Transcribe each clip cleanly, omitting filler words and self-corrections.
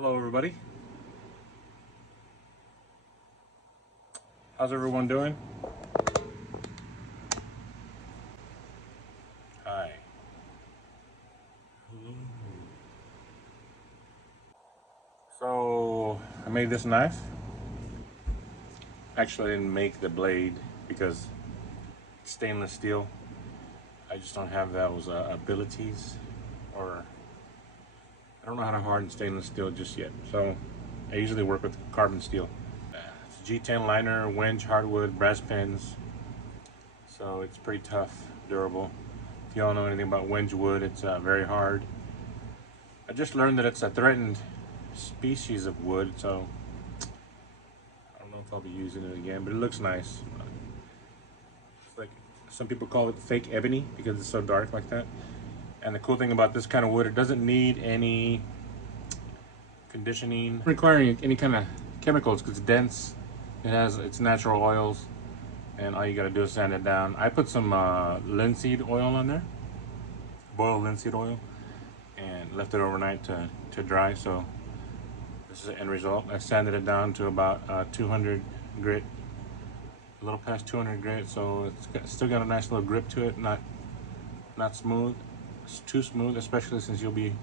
Hello everybody. How's everyone doing? Hi. So I made this knife. Actually I didn't make the blade because it's stainless steel. I just don't have those abilities, or I don't know how to harden stainless steel just yet. So I usually work with carbon steel. It's a G10 liner, Wenge hardwood, brass pins. So it's pretty tough, durable. If y'all know anything about Wenge wood, it's very hard. I just learned that it's a threatened species of wood, so I don't know if I'll be using it again, but it looks nice. It's like, some people call it fake ebony because it's so dark like that. And the cool thing about this kind of wood, it doesn't need any conditioning, requiring any kind of chemicals, because it's dense. It has its natural oils, and all you got to do is sand it down. I put some linseed oil on there, boiled linseed oil, and left it overnight to dry. So this is the end result. I sanded it down to about 200 grit, a little past 200 grit, so it's still got a nice little grip to it. Not smooth. It's too smooth, especially since you'll be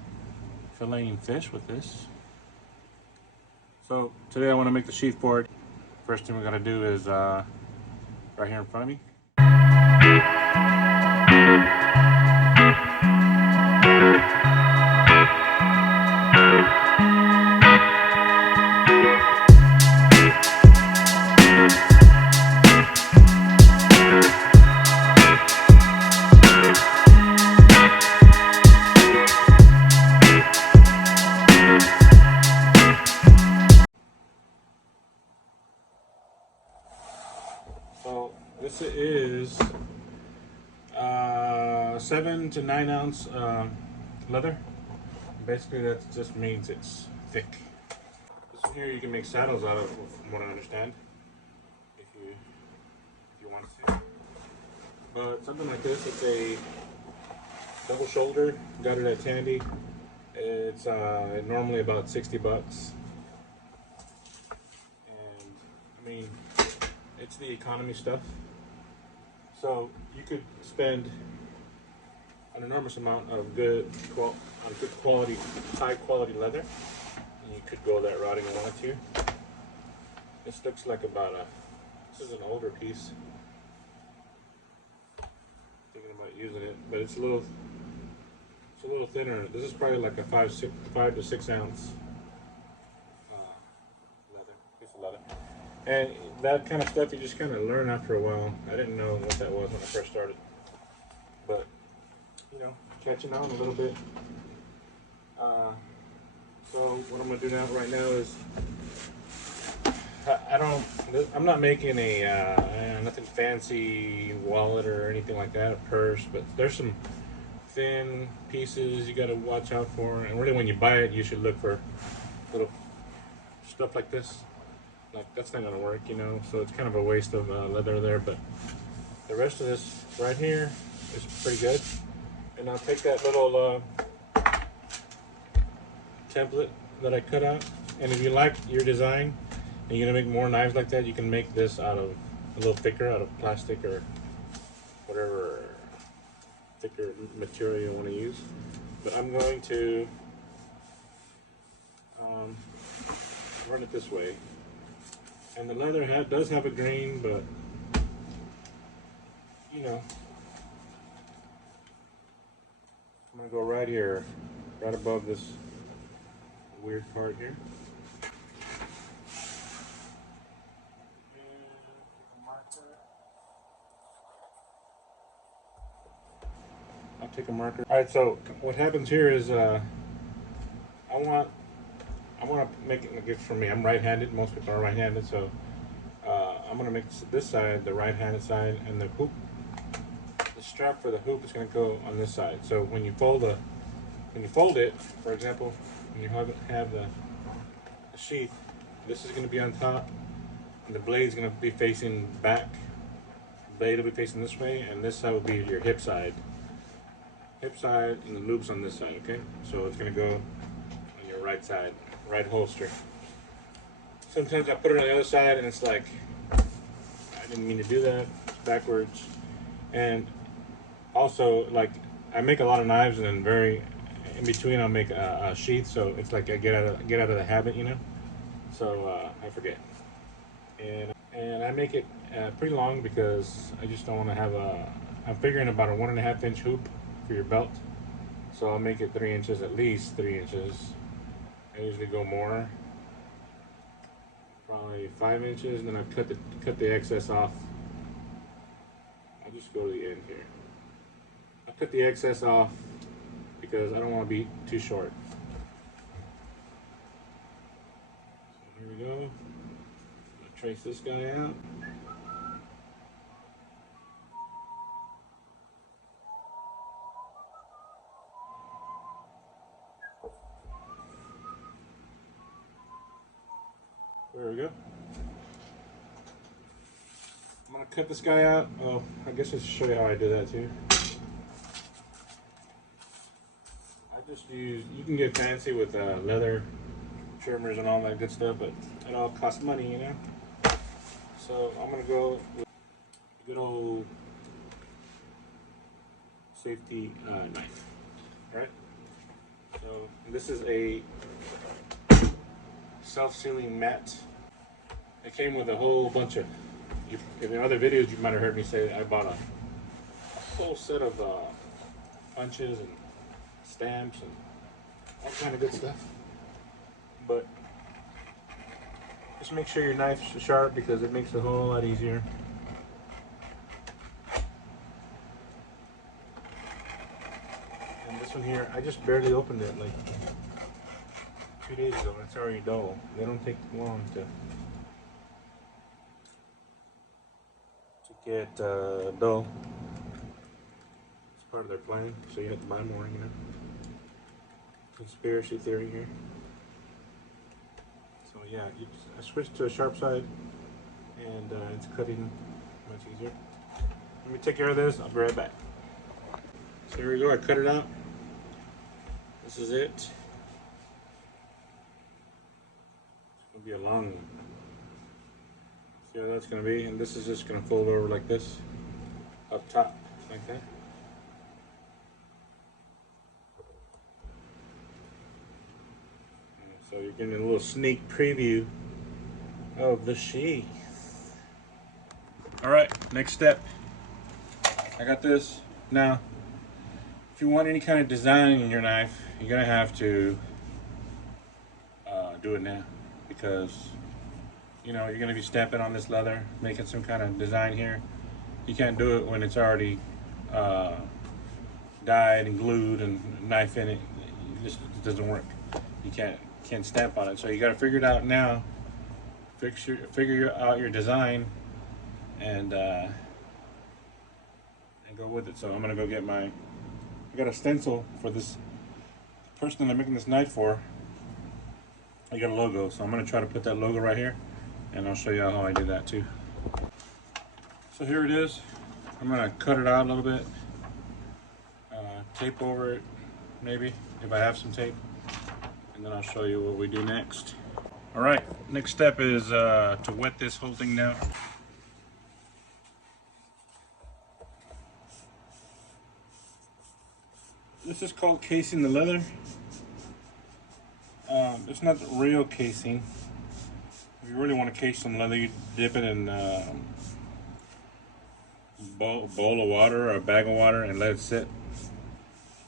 filleting fish with this. So today I want to make the sheath board. First thing we got to do is right here in front of me. So this is 7 to 9 ounce leather. Basically that just means it's thick. This one here you can make saddles out of, from what I understand, if you want to see. But something like this, it's a double shoulder, got it at Tandy. It's normally about 60 bucks. And I mean, it's the economy stuff. So you could spend an enormous amount of good quality, high quality leather, and you could go that route if you wanted to. This looks like this is an older piece. Thinking about using it, but it's a little thinner. This is probably like a 5 to 6 ounce piece of leather. And that kind of stuff you just kind of learn after a while. I didn't know what that was when I first started, but you know, catching on a little bit. So what I'm gonna do right now is I'm not making a nothing fancy wallet or anything like that, a purse, but there's some thin pieces you got to watch out for, and really when you buy it you should look for little stuff like this. Like, that's not gonna work, you know, so it's kind of a waste of leather there, but the rest of this right here is pretty good. And I'll take that little template that I cut out, and if you like your design and you're gonna make more knives like that, you can make this out of a little thicker, out of plastic or whatever thicker material you want to use. But I'm going to run it this way. And the leather does have a grain, but you know, I'm gonna go right here, right above this weird part here. I'll take a marker. All right, so what happens here is I want to make it a gift for me. I'm right-handed. Most people are right-handed, so I'm going to make this side the right-handed side, and the strap for the hoop is going to go on this side. So when you fold it, for example, when you have the sheath, this is going to be on top, and the blade is going to be facing back. The blade will be facing this way, and this side will be your hip side. Hip side, and the loop's on this side. Okay, so it's going to go on your right side. right holster. Sometimes I put it on the other side and it's like, I didn't mean to do that, it's backwards. And also, like, I make a lot of knives and then in between I'll make a sheath, so it's like I get out of the habit, you know? So I forget. And I make it pretty long because I just don't want to have I'm figuring about a 1.5 inch hoop for your belt. So I'll make it 3 inches, at least 3 inches. I usually go more, probably 5 inches, and then I cut the excess off. I'll just go to the end here. I cut the excess off because I don't want to be too short. So here we go. I'll trace this guy out. There we go. I'm gonna cut this guy out. Oh, I guess I should show you how I do that too. I just use, you can get fancy with leather trimmers and all that good stuff, but it all costs money, you know? So I'm gonna go with a good old safety knife. Alright? So this is a self-sealing mat. It came with a whole bunch of, in other videos you might have heard me say I bought a whole set of punches and stamps and all kind of good stuff. But just make sure your knife's sharp because it makes it a whole lot easier. And this one here, I just barely opened it like 2 days ago and it's already dull. They don't take long to get dull. It's part of their plan, so you have to buy more, you know. Conspiracy theory here. So yeah, I switched to a sharp side and it's cutting much easier. Let me take care of this, I'll be right back. So here we go, I cut it out. This is it. It's gonna be a long one. See how that's gonna be? And this is just gonna fold over like this, up top, like that. And so you're getting a little sneak preview of the sheath. All right, next step. I got this. Now, if you want any kind of design in your knife, you're gonna have to do it now, because you know you're gonna be stamping on this leather, making some kind of design here. You can't do it when it's already dyed and glued and knife in it. It doesn't work. You can't stamp on it. So you got to figure it out now. Figure out your design and go with it. So I'm gonna go get I got a stencil for this person that I'm making this knife for. I got a logo, so I'm gonna try to put that logo right here, and I'll show you how I do that too. So here it is. I'm gonna cut it out a little bit, tape over it, maybe if I have some tape, and then I'll show you what we do next. All right, next step is to wet this whole thing down. This is called casing the leather. It's not real casing. If you really want to case some leather, you dip it in a bowl of water or a bag of water and let it sit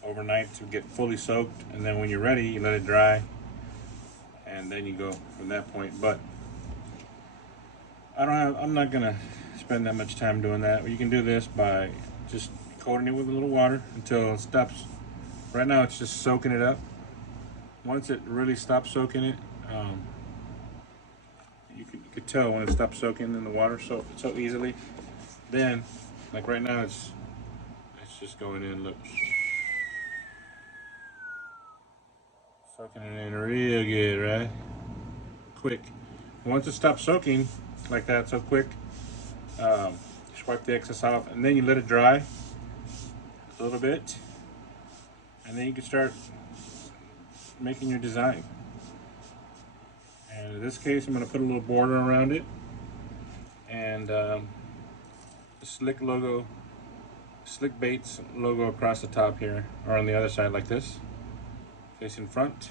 overnight to get fully soaked. And then when you're ready, you let it dry, and then you go from that point. But I'm not gonna spend that much time doing that. You can do this by just coating it with a little water until it stops. Right now it's just soaking it up. Once it really stops soaking it, you could tell when it stops soaking in the water so easily. Then, like right now, it's just going in. Look, soaking it in real good, right? Quick. Once it stops soaking like that, so quick, just wipe the excess off, and then you let it dry a little bit, and then you can start making your design. And in this case, I'm going to put a little border around it, and the Slick logo, Slick Baits logo across the top here, or on the other side like this, facing front.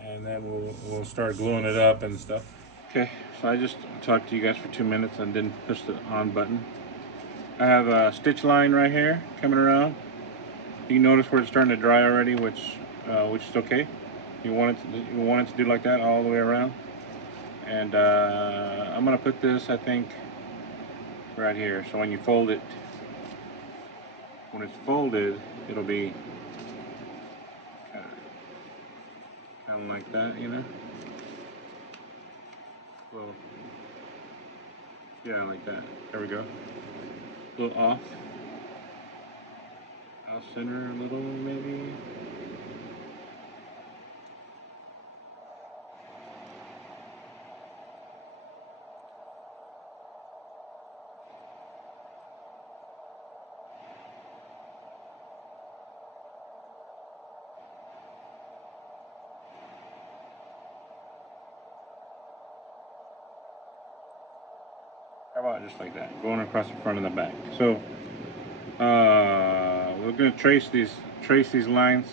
And then we'll start gluing it up and stuff. Okay, so I just talked to you guys for 2 minutes and didn't push the on button. I have a stitch line right here coming around. You can notice where it's starting to dry already, which is okay. You want it to do like that all the way around. And I'm gonna put this, I think, right here. So when you fold it, when it's folded, it'll be kind of like that, you know. Well, yeah, like that. There we go. A little off center a little, maybe. How about just like that, going across the front and the back? So we're going to trace these lines.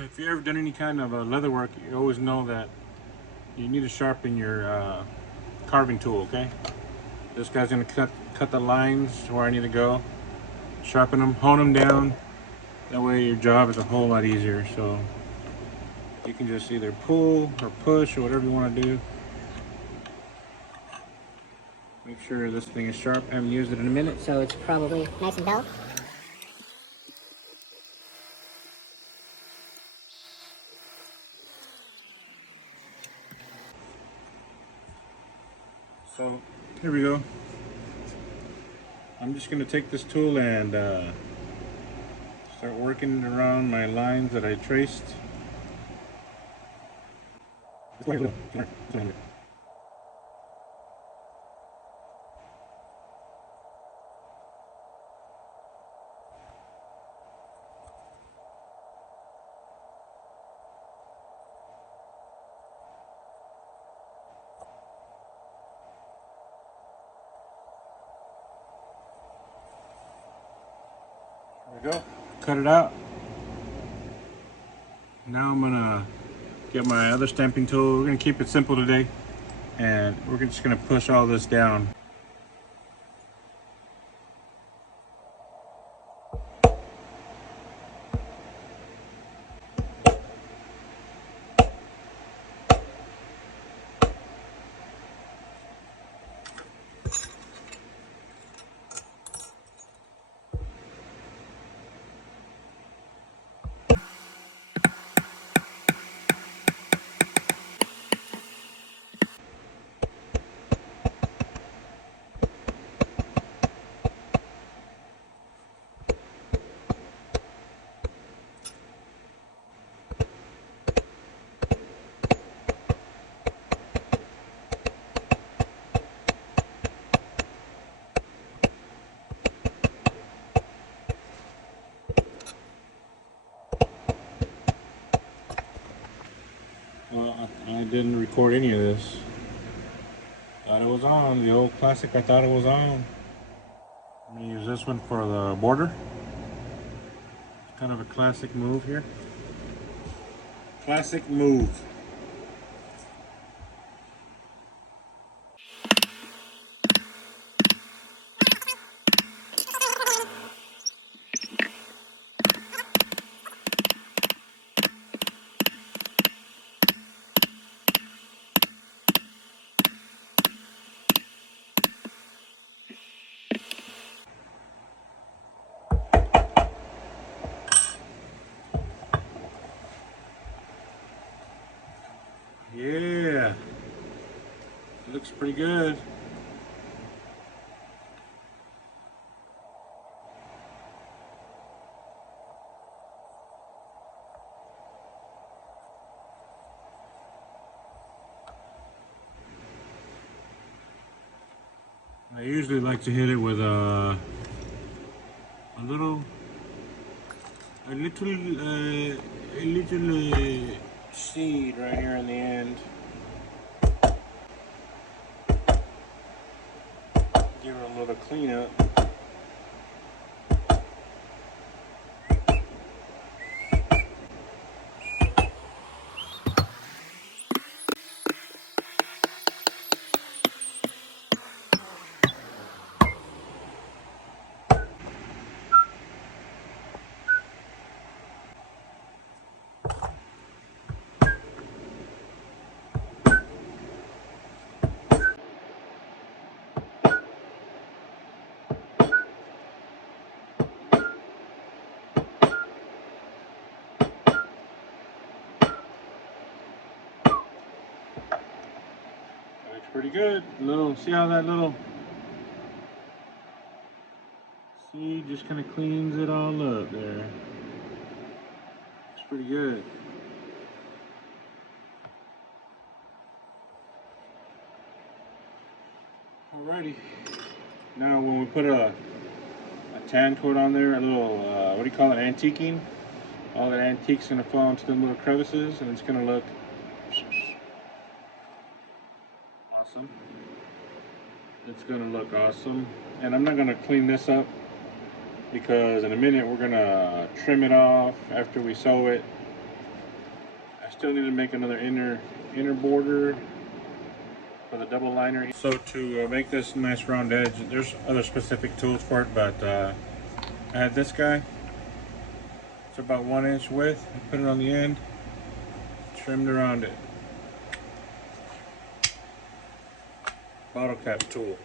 If you've ever done any kind of leather work, you always know that you need to sharpen your carving tool, okay? This guy's gonna cut the lines where I need to go, sharpen them, hone them down. That way your job is a whole lot easier. So you can just either pull or push or whatever you want to do. Make sure this thing is sharp. I haven't used it in a minute, so it's probably nice and dull. So here we go. I'm just going to take this tool and start working around my lines that I traced. There we go. Cut it out. Now I'm gonna get my other stamping tool. We're gonna keep it simple today, and we're just gonna push all this down. Well, I didn't record any of this. Thought it was on. The old classic, I thought it was on. I'm gonna use this one for the border. Kind of a classic move here. Classic move. Yeah, it looks pretty good. I usually like to hit it with a little seed right here in the end. Give it a little cleanup. Pretty good. See how that little seed just kind of cleans it all up there. It's pretty good. Alrighty. Now when we put a tan coat on there, a little, what do you call it, antiquing? All that antique's gonna fall into the little crevices and it's gonna look awesome. It's gonna look awesome. And I'm not gonna clean this up because in a minute we're gonna trim it off after we sew it. I still need to make another inner border for the double liner. So to make this nice round edge, there's other specific tools for it, but I had this guy. It's about 1 inch width. I put it on the end, trimmed around it. Bottle cap tool.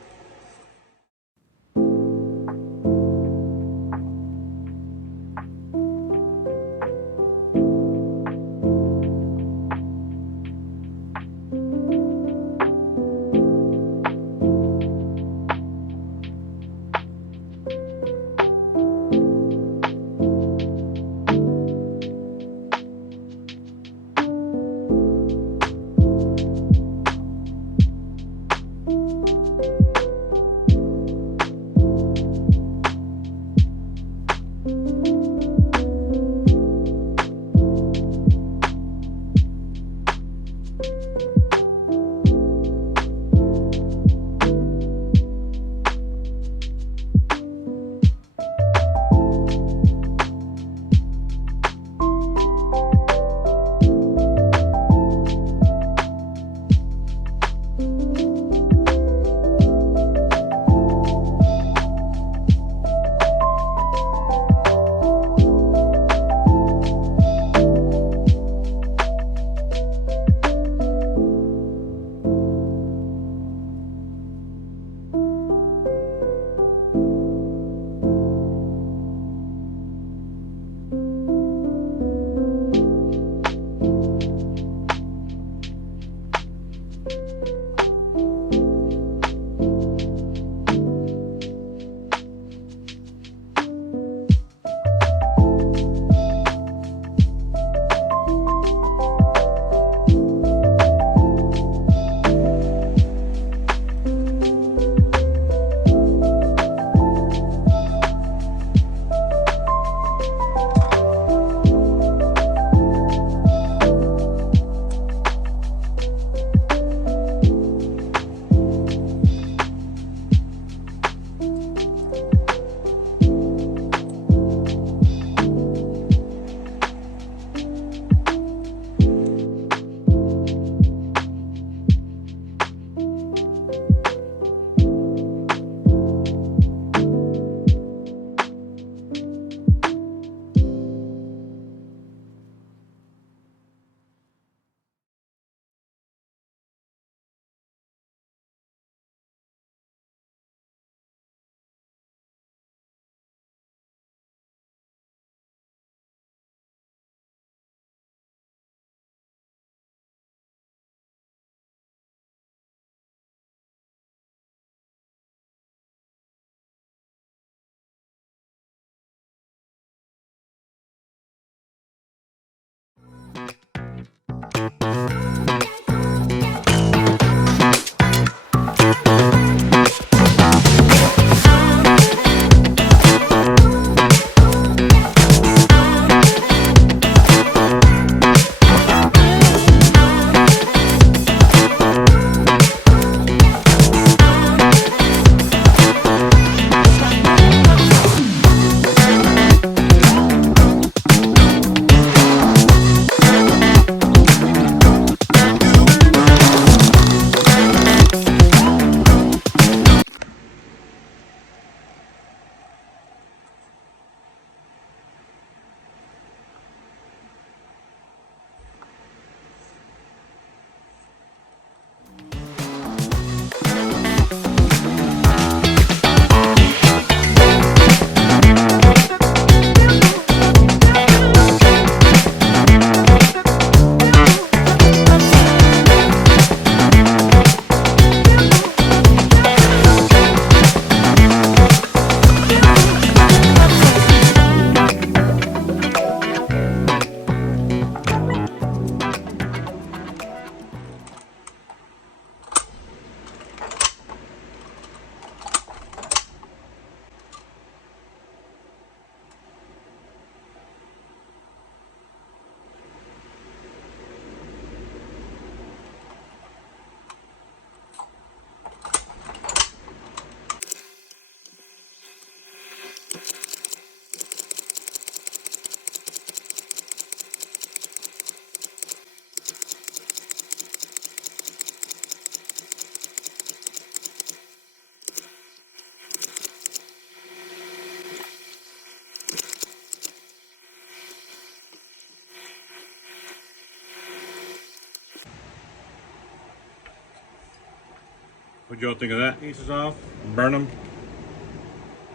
What y'all think of that? Pieces off, burn them,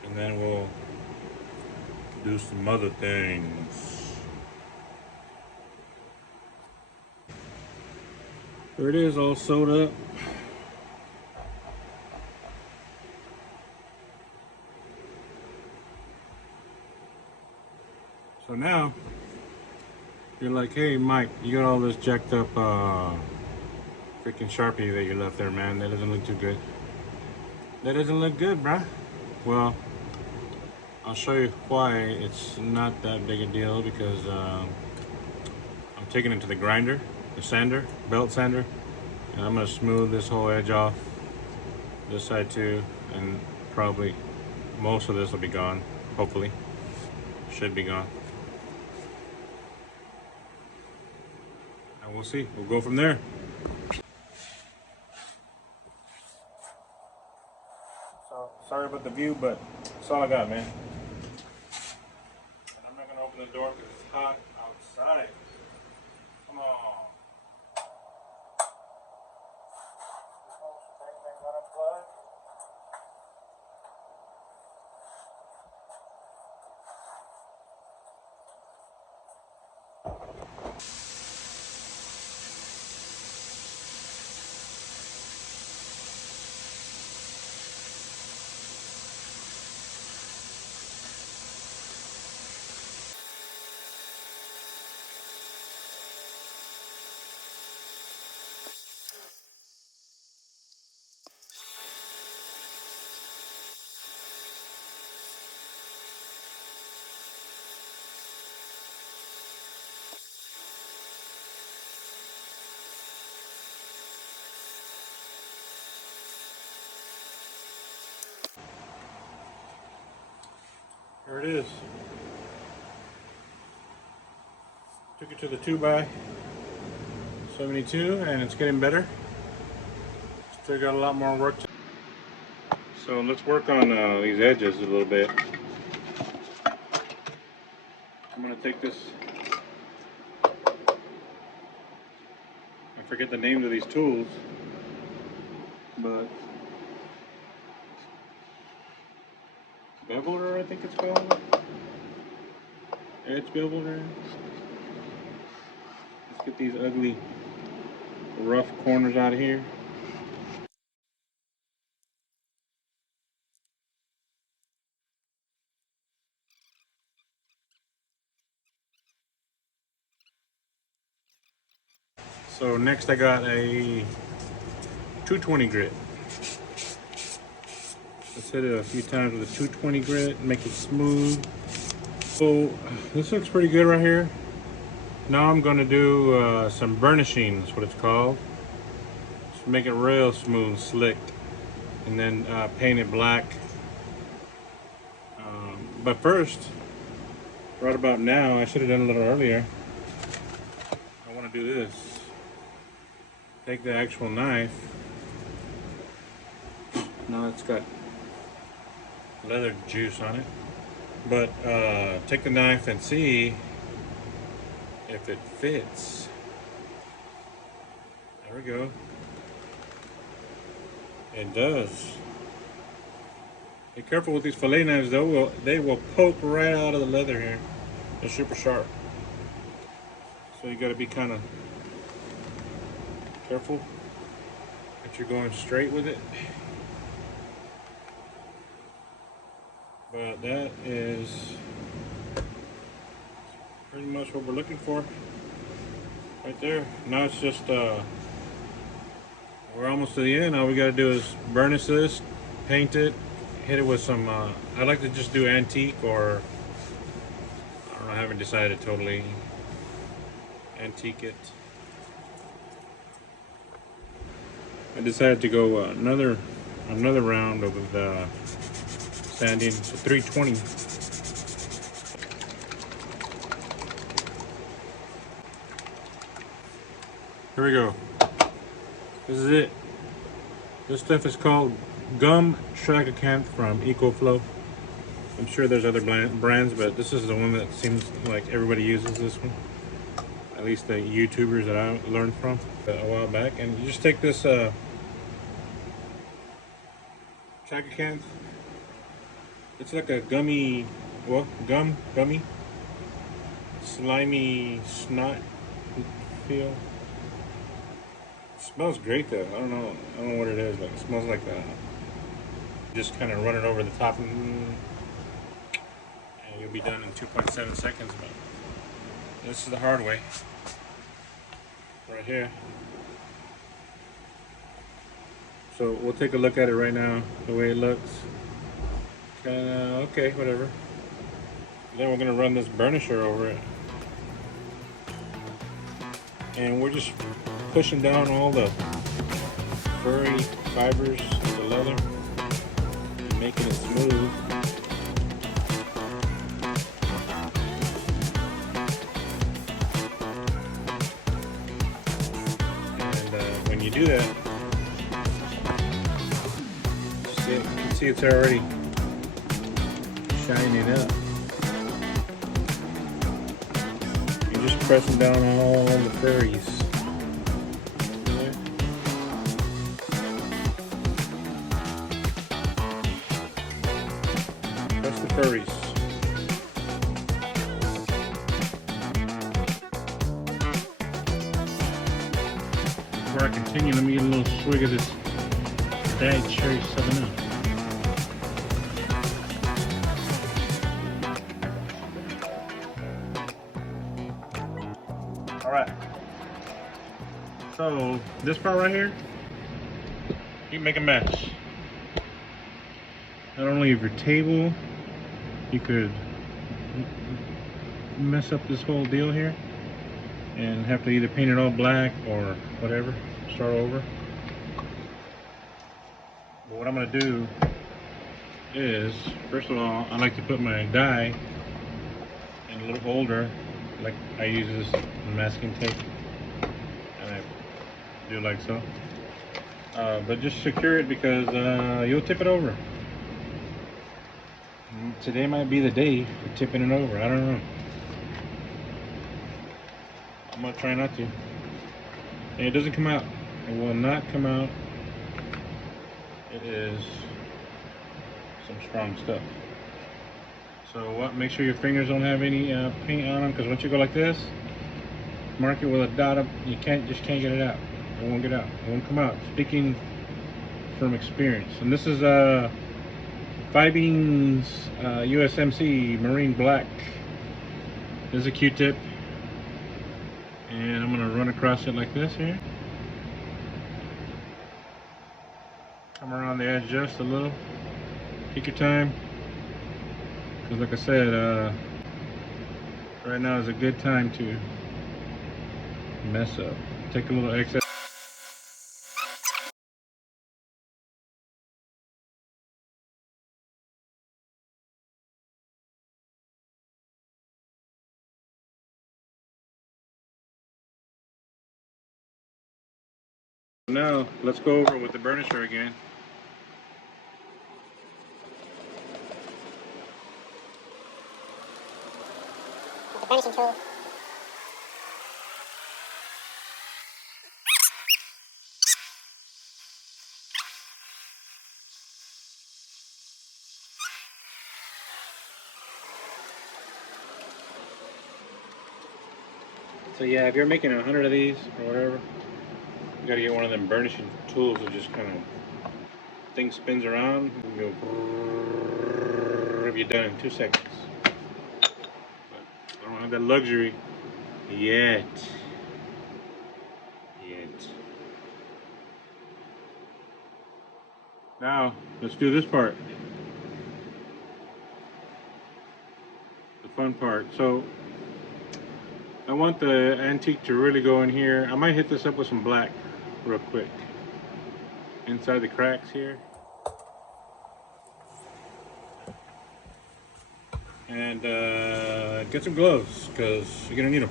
and then we'll do some other things. There it is, all sewed up. So now, you're like, hey Mike, you got all this jacked up freaking Sharpie that you left there, man. That doesn't look too good. That doesn't look good, bruh. Well, I'll show you why it's not that big a deal, because I'm taking it to the grinder, the sander, belt sander, and I'm gonna smooth this whole edge off, this side too, and probably most of this will be gone, hopefully. Should be gone. And we'll see, we'll go from there. So, sorry about the view, but that's all I got, man. And I'm not gonna open the door because it's hot outside. Come on. There it is. Took it to the 2x72 and it's getting better. Still got a lot more work to do. So let's work on these edges a little bit. I'm going to take this, I forget the names of these tools, but beveler I think it's called. Edge beveler. Let's get these ugly rough corners out of here. So next I got a 220 grit. Let's hit it a few times with a 220 grit, make it smooth. So this looks pretty good right here. Now I'm gonna do some burnishing, that's what it's called. Just make it real smooth, slick, and then paint it black. But first, right about now, I should have done a little earlier. I wanna do this. Take the actual knife. Now it's got leather juice on it. But take the knife and see if it fits. There we go. It does. Be careful with these fillet knives though, they will poke right out of the leather here. They're super sharp. So you gotta be kind of careful that you're going straight with it. But that is pretty much what we're looking for right there. Now it's just we're almost to the end. All we got to do is burnish this, paint it, hit it with some I like to just do antique, or I don't know, I haven't decided totally. Antique it. I decided to go another round of sanding to 320. Here we go. This is it. This stuff is called gum tragacanth from EcoFlow. I'm sure there's other brands, but this is the one that seems like everybody uses this one. At least the YouTubers that I learned from a while back. And you just take this tragacanth. It's like a gummy, well, gummy, slimy snot feel. It smells great though. I don't know what it is, but it smells like just kind of run it over the top and you'll be done in 2.7 seconds. But this is the hard way, right here. So we'll take a look at it right now, the way it looks. Okay, whatever. Then we're gonna run this burnisher over it. And we're just pushing down all the furry fibers of the leather, making it smooth. And when you do that, you can see it's already shining up. You're just pressing down on all the furries. Press the furries. Before I continue, let me get a little swig of this Diet Cherry 7-Up. Alright, so this part right here, you can make a mess. Not only of your table, you could mess up this whole deal here and have to either paint it all black or whatever, start over. But what I'm going to do is, first of all, I like to put my dye in a little holder. Like I use this masking tape, and I do like so. But just secure it because you'll tip it over. And today might be the day for tipping it over. I don't know. I'm gonna try not to. And it doesn't come out. It will not come out. It is some strong stuff. So what? Make sure your fingers don't have any paint on them, because once you go like this, mark it with a dot up, you just can't get it out. It won't get out. It won't come out. Speaking from experience. And this is Fibeens USMC Marine Black. This is a Q-tip, and I'm gonna run across it like this here. Come around the edge just a little. Take your time. Because like I said, right now is a good time to mess up. Take a little excess. Now, let's go over with the burnisher again. Burnishing tool. So yeah, if you're making 100 of these or whatever, you gotta get one of them burnishing tools that just kind of, thing spins around and go, you're done in 2 seconds. But I don't have that luxury yet. Now, let's do this part. The fun part. So, I want the antique to really go in here. I might hit this up with some black real quick. Inside the cracks here. And get some gloves, because you're gonna need them.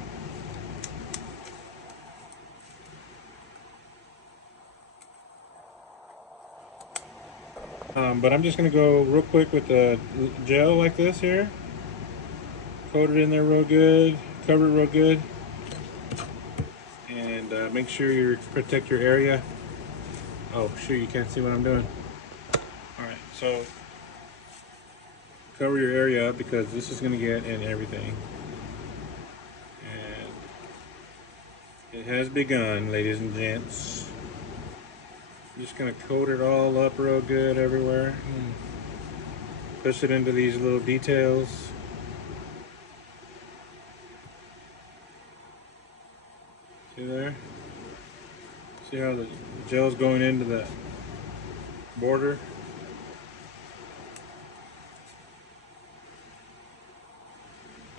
But I'm just gonna go real quick with the gel like this here. Coat it in there real good, cover it real good, and make sure you protect your area. Oh shoot, you can't see what I'm doing. Alright, So cover your area up because this is going to get in everything. And it has begun, ladies and gents. I'm just going to coat it all up real good everywhere. Push it into these little details. See there? See how the gel's going into the border?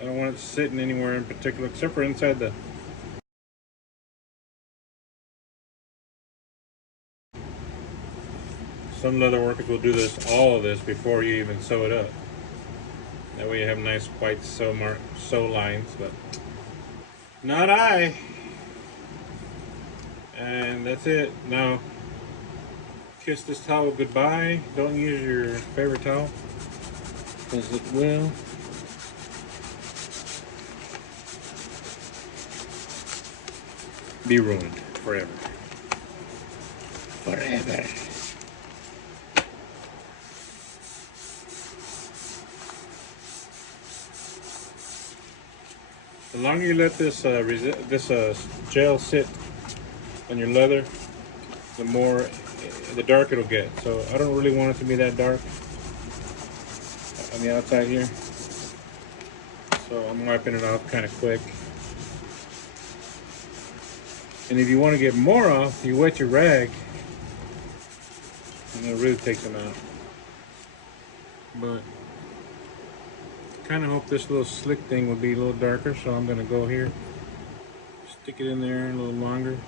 I don't want it sitting anywhere in particular except for inside the some leather workers will do this, all of this, before you even sew it up. That way you have nice white sew lines, but not I. And that's it. Now, kiss this towel goodbye. Don't use your favorite towel, because it will be ruined forever. Forever. The longer you let this gel sit on your leather, the darker it'll get. So I don't really want it to be that dark on the outside here. So I'm wiping it off kind of quick. And if you want to get more off, you wet your rag, and it'll really take them out. But kind of hope this little slick thing will be a little darker, so I'm going to go here, stick it in there a little longer,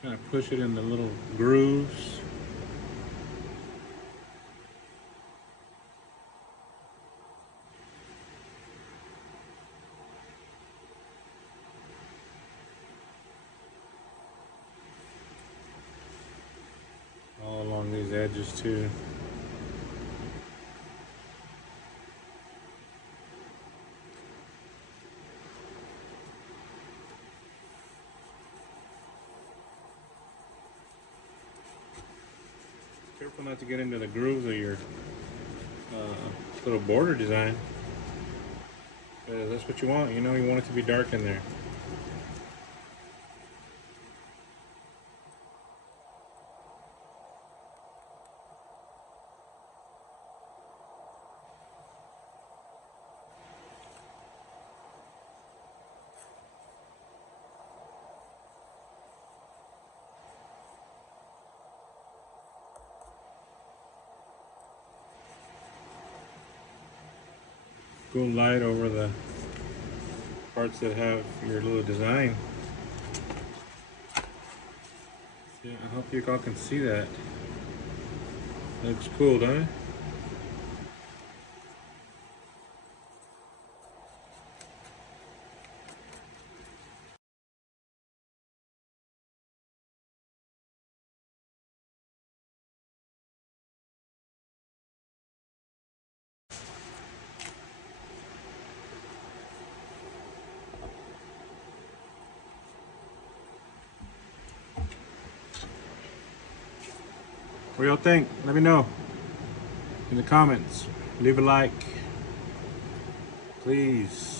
kind of push it in the little grooves. All along these edges too. Careful not to get into the grooves of your little border design. That's what you want. You know, you want it to be dark in there. Go light over the parts that have your little design. Yeah, I hope you all can see that. Looks cool, doesn't it? What do y'all think? Let me know in the comments. Leave a like, please.